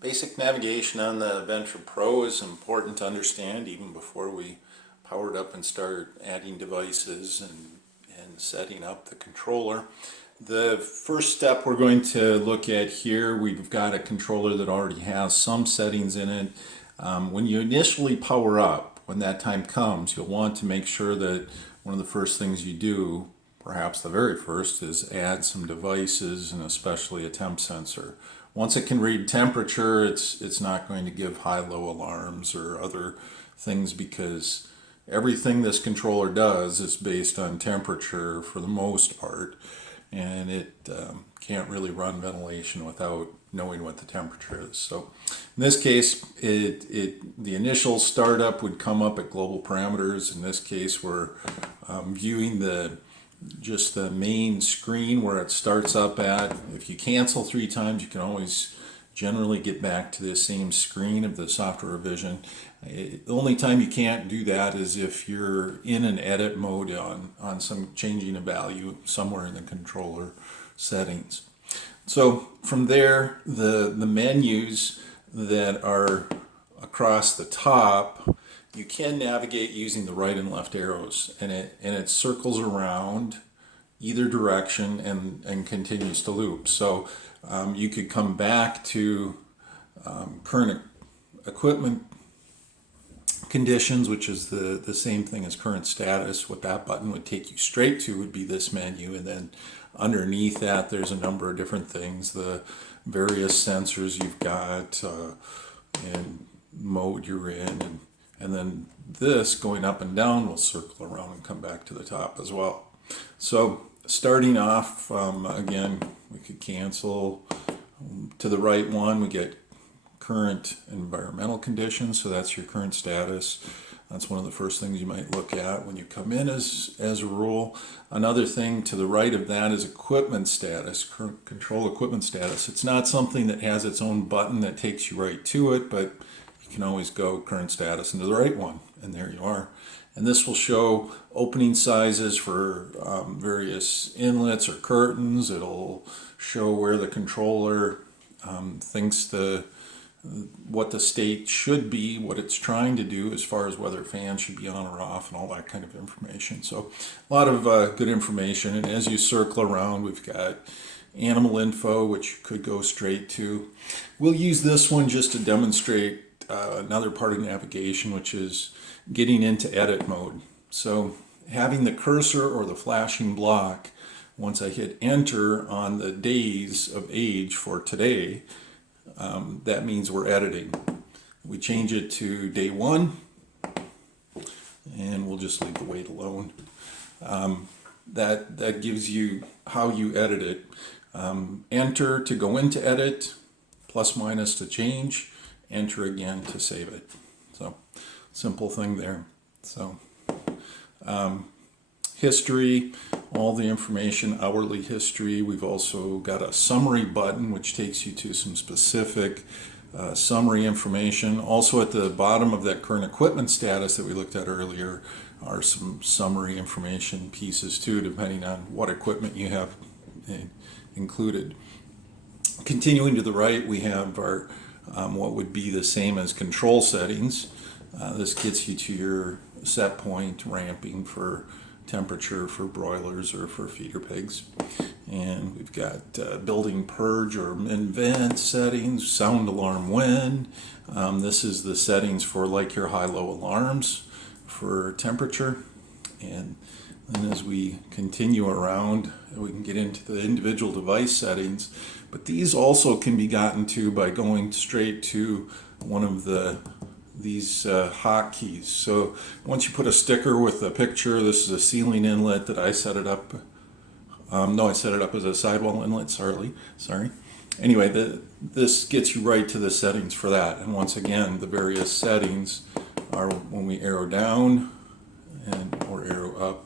Basic navigation on the Ventra Pro is important to understand even before we power it up and start adding devices and setting up the controller. The first step we're going to look at here, we've got a controller that already has some settings in it. When you initially power up, when that time comes, you'll want to make sure that one of the first things you do, perhaps the very first, is add some devices and especially a temp sensor. Once it can read temperature, it's not going to give high-low alarms or other things because everything this controller does is based on temperature for the most part, and it can't really run ventilation without knowing what the temperature is. So in this case, the initial startup would come up at global parameters. In this case, we're viewing just the main screen where it starts up at. If you cancel 3 times, you can always generally get back to the same screen of the software revision. The only time you can't do that is if you're in an edit mode on some changing a value somewhere in the controller settings. So from there, the menus that are across the top, you can navigate using the right and left arrows, and it circles around either direction and continues to loop. So you could come back to current equipment conditions, which is the same thing as current status. What that button would take you straight to would be this menu, and then underneath that there's a number of different things, the various sensors you've got and mode you're in, and then this going up and down will circle around and come back to the top as well. So starting off, again, we could cancel. To the right one, we get current environmental conditions, so that's your current status. That's one of the first things you might look at when you come in as a rule. Another thing to the right of that is equipment status, current control equipment status. It's not something that has its own button that takes you right to it, but you can always go current status into the right one, and there you are. And this will show opening sizes for various inlets or curtains. It'll show where the controller thinks what the state should be, what it's trying to do as far as whether fans should be on or off, and all that kind of information. So a lot of good information. And as you circle around, we've got animal info, which you could go straight to. We'll use this one just to demonstrate another part of navigation, which is getting into edit mode. So having the cursor or the flashing block, once I hit enter on the days of age for today, that means we're editing. We change it to day 1, and we'll just leave the weight alone. That gives you how you edit it. Enter to go into edit, plus minus to change, enter again to save it. So simple thing there. So history, all the information, hourly history. We've also got a summary button which takes you to some specific summary information. Also at the bottom of that current equipment status that we looked at earlier are some summary information pieces too, depending on what equipment you have included. Continuing to the right, we have our what would be the same as control settings. This gets you to your set point ramping for temperature for broilers or for feeder pigs. And we've got building purge or vent settings, sound alarm when. This is the settings for like your high-low alarms for temperature. And then as we continue around, we can get into the individual device settings. But these also can be gotten to by going straight to one of these hotkeys. So once you put a sticker with a picture, this is a ceiling inlet that I set it up. I set it up as a sidewall inlet. Sorry. Anyway, this gets you right to the settings for that. And once again, the various settings are when we arrow down or arrow up.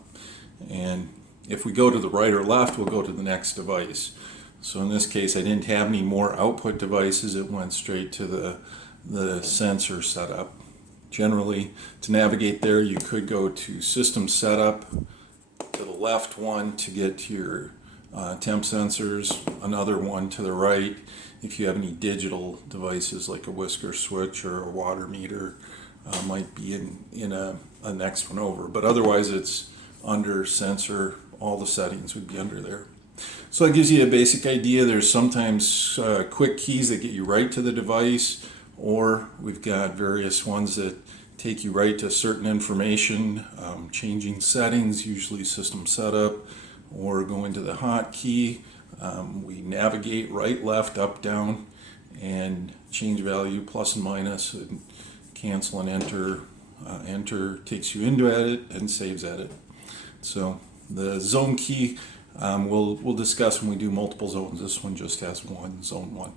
And if we go to the right or left, we'll go to the next device. So in this case, I didn't have any more output devices. It went straight to the sensor setup. Generally, to navigate there, you could go to system setup, to the left one to get to your temp sensors, another one to the right. If you have any digital devices like a whisker switch or a water meter, might be in a next one over. But otherwise it's under sensor, all the settings would be under there. So that gives you a basic idea. There's sometimes quick keys that get you right to the device, or we've got various ones that take you right to certain information, changing settings, usually system setup, or going to the hotkey. We navigate right, left, up, down, and change value, plus and minus, and cancel and enter. Enter takes you into edit and saves edit. So the zone key we'll discuss when we do multiple zones. This one just has one, zone 1.